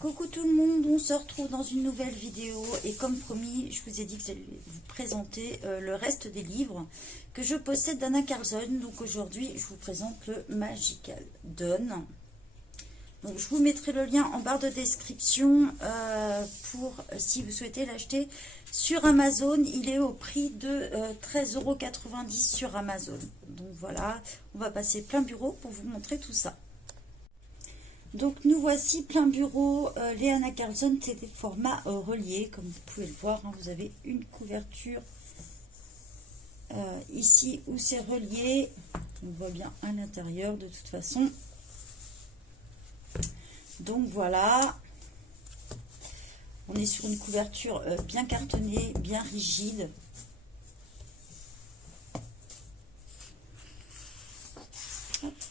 Coucou tout le monde, on se retrouve dans une nouvelle vidéo et comme promis, je vous ai dit que j'allais vous présenter le reste des livres que je possède d'Anna Karlzon. Donc aujourd'hui, je vous présente le Magical Dawn. Donc je vous mettrai le lien en barre de description pour si vous souhaitez l'acheter sur Amazon. Il est au prix de 13,90 € sur Amazon. Donc voilà, on va passer plein bureau pour vous montrer tout ça. Donc nous voici plein bureau, les Anna Karlzon, c'est des formats reliés, comme vous pouvez le voir, hein, vous avez une couverture ici où c'est relié, on voit bien à l'intérieur de toute façon. Donc voilà, on est sur une couverture bien cartonnée, bien rigide.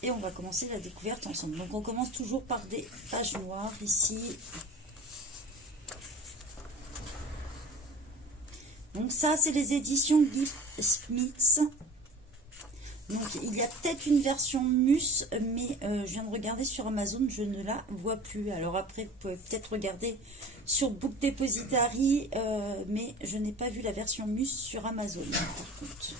Et on va commencer la découverte ensemble. Donc on commence toujours par des pages noires ici. Donc ça c'est les éditions Guy Smith. Donc il y a peut-être une version Mus, mais je viens de regarder sur Amazon, je ne la vois plus. Alors après vous pouvez peut-être regarder sur Book Depository, mais je n'ai pas vu la version Mus sur Amazon par contre.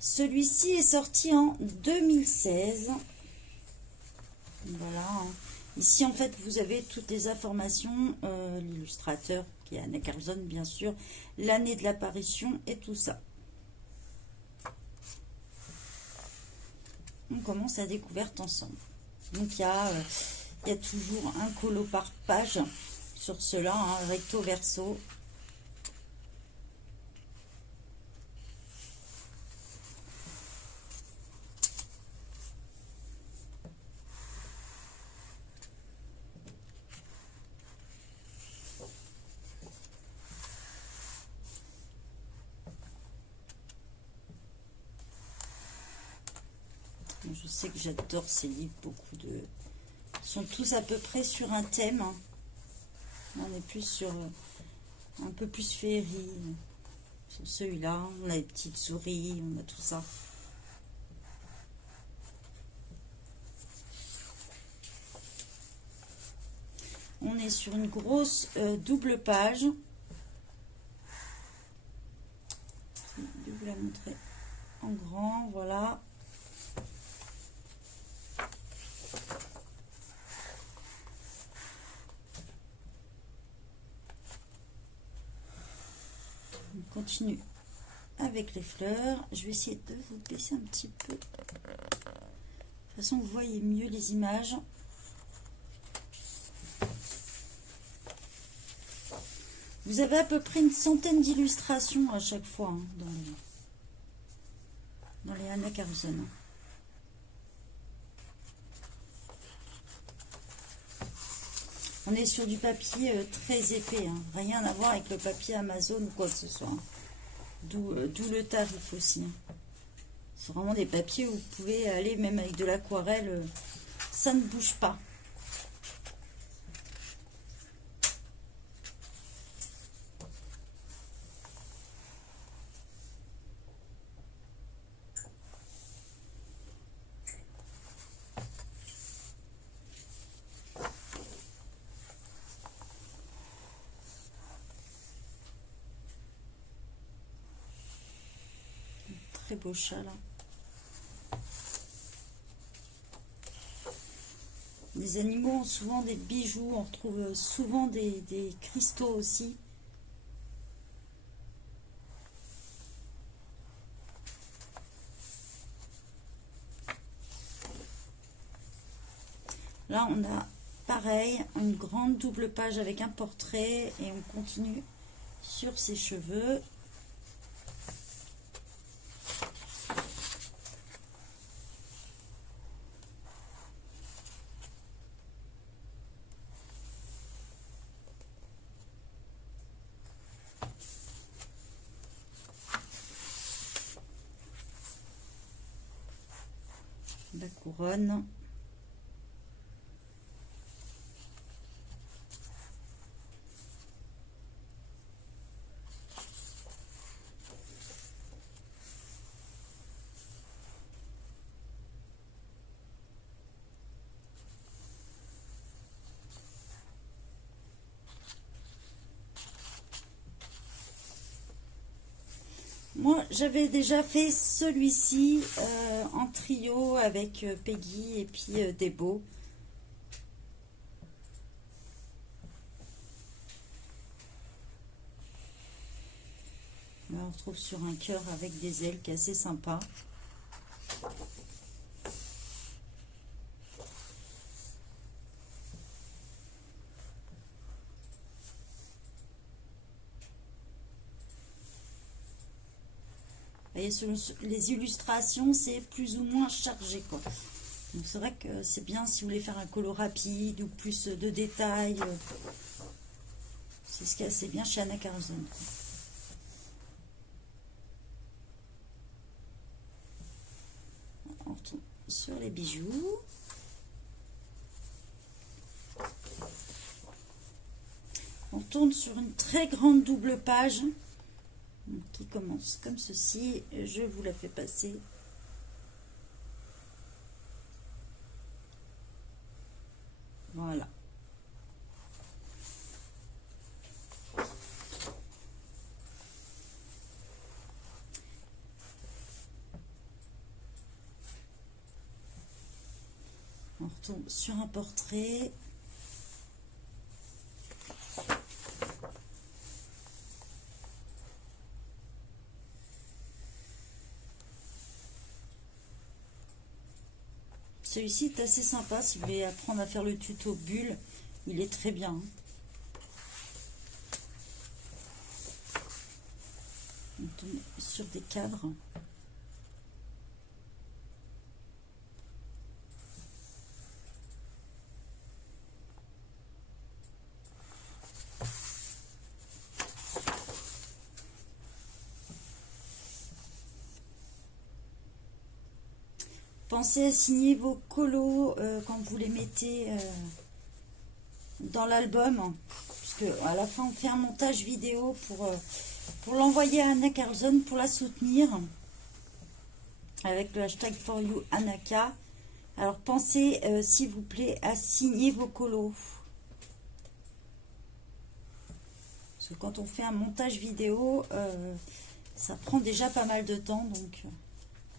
Celui-ci est sorti en 2016. Voilà. Ici, en fait, vous avez toutes les informations. L'illustrateur, qui est Anna Karlzon, bien sûr. L'année de l'apparition et tout ça. On commence la découverte ensemble. Donc, il y a toujours un colo par page sur cela, hein, recto verso. Je sais que j'adore ces livres, beaucoup de... Ils sont tous à peu près sur un thème. Hein. On est plus sur un peu plus féerie. Sur celui-là, on a les petites souris, on a tout ça. On est sur une grosse double page. Je vais vous la montrer en grand, voilà. On continue avec les fleurs. Je vais essayer de vous baisser un petit peu. De toute façon, vous voyez mieux les images. Vous avez à peu près une centaine d'illustrations à chaque fois hein, dans les Anna Karlzon. On est sur du papier très épais, hein. Rien à voir avec le papier Amazon ou quoi que ce soit. Hein. D'où le tarif aussi. Hein. C'est vraiment des papiers où vous pouvez aller même avec de l'aquarelle, ça ne bouge pas. Très beau chat là. Les animaux ont souvent des bijoux, on retrouve souvent des cristaux aussi. Là on a pareil, une grande double page avec un portrait et on continue sur ses cheveux. La couronne. Moi, j'avais déjà fait celui-ci en trio avec Peggy et puis Debo. Là, on retrouve sur un cœur avec des ailes qui est assez sympa. Et sur les illustrations, c'est plus ou moins chargé, quoi. Donc c'est vrai que c'est bien si vous voulez faire un colo rapide ou plus de détails. C'est ce qui est assez bien chez Anna Carlson. On retourne sur les bijoux. On tourne sur une très grande double page qui commence comme ceci. Je vous la fais passer. Voilà. On retombe sur un portrait. Celui-ci est assez sympa si vous voulez apprendre à faire le tuto bulle. Il est très bien. On tombe sur des cadres. Pensez à signer vos colos quand vous les mettez dans l'album, puisque à la fin on fait un montage vidéo pour l'envoyer à Anna Carlson pour la soutenir avec le hashtag for you Anaka. Alors pensez s'il vous plaît à signer vos colos, parce que quand on fait un montage vidéo ça prend déjà pas mal de temps, donc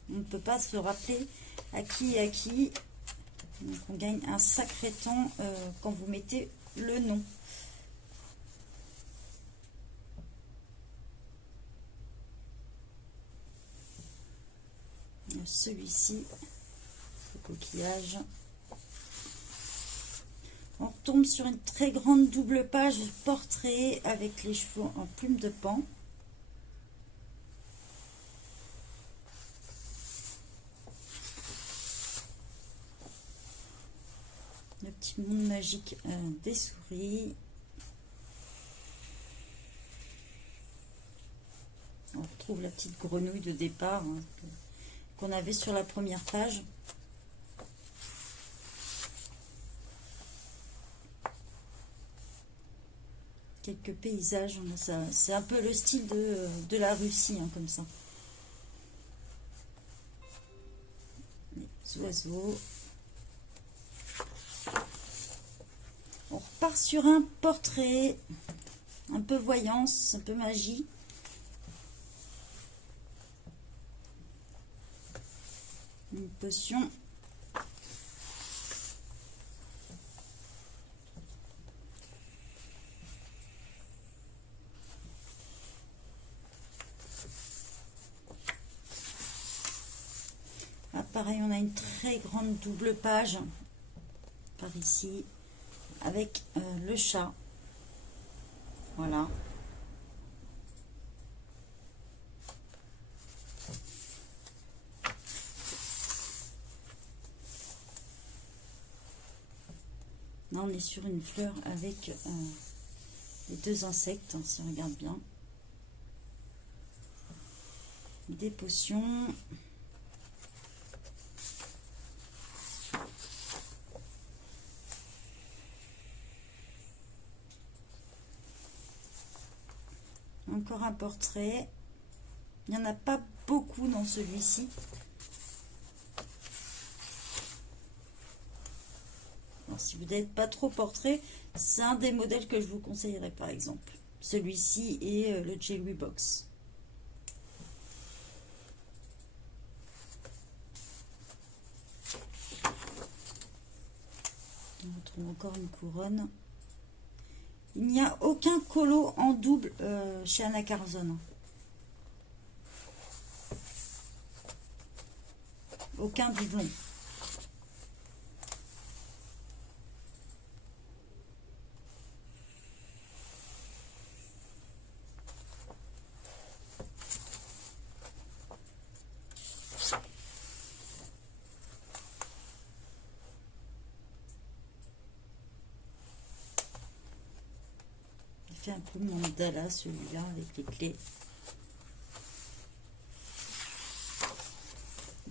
on ne peut pas se rappeler à qui et à qui. Donc on gagne un sacré temps quand vous mettez le nom. Celui-ci, le coquillage. On retombe sur une très grande double page portrait avec les cheveux en plume de pan. Le petit monde magique des souris. On retrouve la petite grenouille de départ qu'on avait sur la première page. Quelques paysages, c'est un peu le style de la Russie, hein, comme ça. Les oiseaux. On repart sur un portrait, un peu voyance, un peu magie. Une potion. Ah, pareil, on a une très grande double page par ici avec le chat. Voilà. Là, on est sur une fleur avec les deux insectes, hein, si on regarde bien. Des potions. Encore un portrait. Il n'y en a pas beaucoup dans celui-ci. Si vous n'êtes pas trop portrait, c'est un des modèles que je vous conseillerais par exemple. Celui-ci et le Jewelry Box. trouve encore une couronne. Il n'y a aucun colo en double chez Anna Carlson. Aucun doublon. Un peu mandala celui-là avec les clés.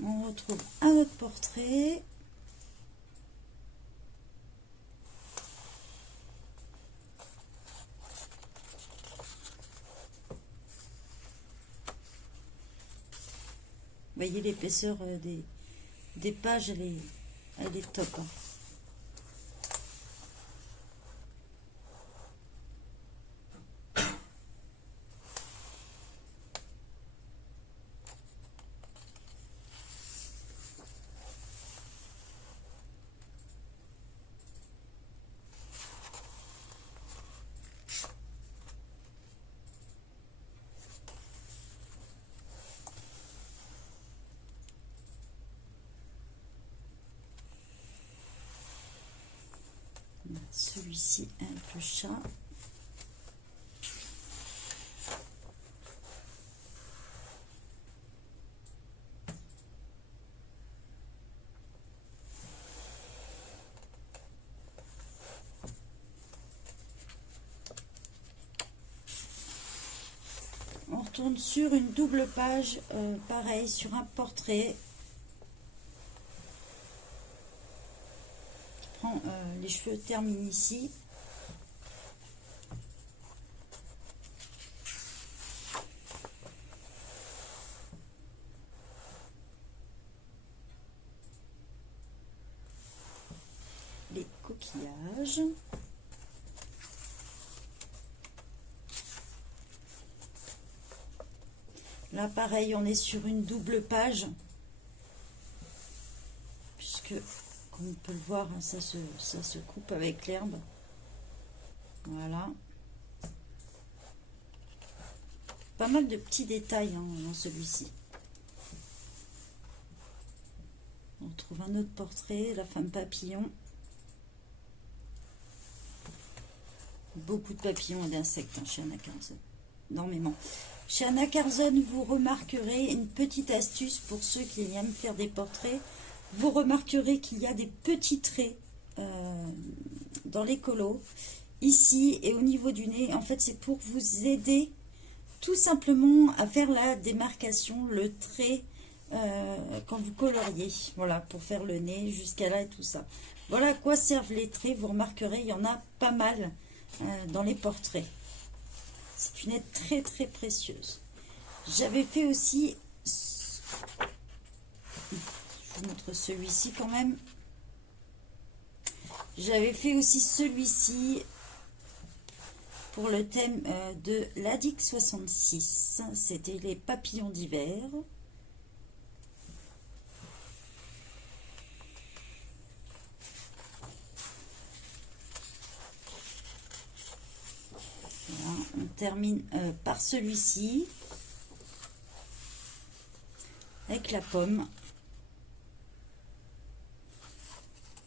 On retrouve un autre portrait. Vous voyez l'épaisseur des pages, elle est top. Hein. Celui-ci avec le chat. On retourne sur une double page, pareil, sur un portrait. Les cheveux terminent ici. Les coquillages. Là, pareil, on est sur une double page. Puisque... comme on peut le voir, hein, ça se coupe avec l'herbe. Voilà. Pas mal de petits détails hein, dans celui-ci. On retrouve un autre portrait, la femme papillon. Beaucoup de papillons et d'insectes hein, chez Anna Carlson. Énormément. Chez Anna Carlson, vous remarquerez une petite astuce pour ceux qui aiment faire des portraits. Vous remarquerez qu'il y a des petits traits dans les colos, ici et au niveau du nez. En fait, c'est pour vous aider tout simplement à faire la démarcation, le trait quand vous coloriez. Voilà, pour faire le nez jusqu'à là et tout ça. Voilà à quoi servent les traits. Vous remarquerez, il y en a pas mal dans les portraits. C'est une aide très très précieuse. J'avais fait aussi... je vous montre celui-ci quand même. J'avais fait aussi celui-ci pour le thème de l'ADIC 66. C'était les papillons d'hiver. Voilà, on termine par celui-ci avec la pomme.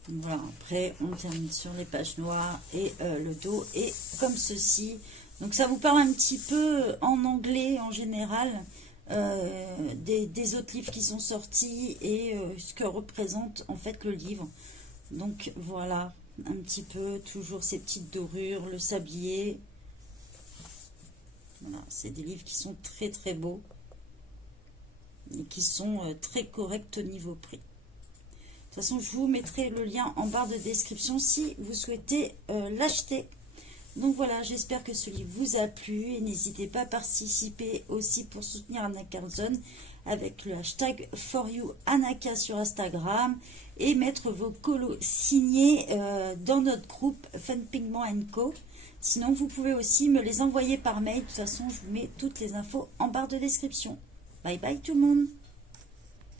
Voilà, après on termine sur les pages noires et le dos est comme ceci. Donc ça vous parle un petit peu en anglais en général des autres livres qui sont sortis et ce que représente en fait le livre. Donc voilà, un petit peu toujours ces petites dorures, le sablier. Voilà, c'est des livres qui sont très très beaux et qui sont très corrects au niveau prix. De toute façon, je vous mettrai le lien en barre de description si vous souhaitez l'acheter. Donc voilà, j'espère que ce livre vous a plu et n'hésitez pas à participer aussi pour soutenir Anna Carlson avec le hashtag #ForYouAnnaka sur Instagram et mettre vos colos signés dans notre groupe Fun Pigment & Co. Sinon, vous pouvez aussi me les envoyer par mail. De toute façon, je vous mets toutes les infos en barre de description. Bye bye tout le monde!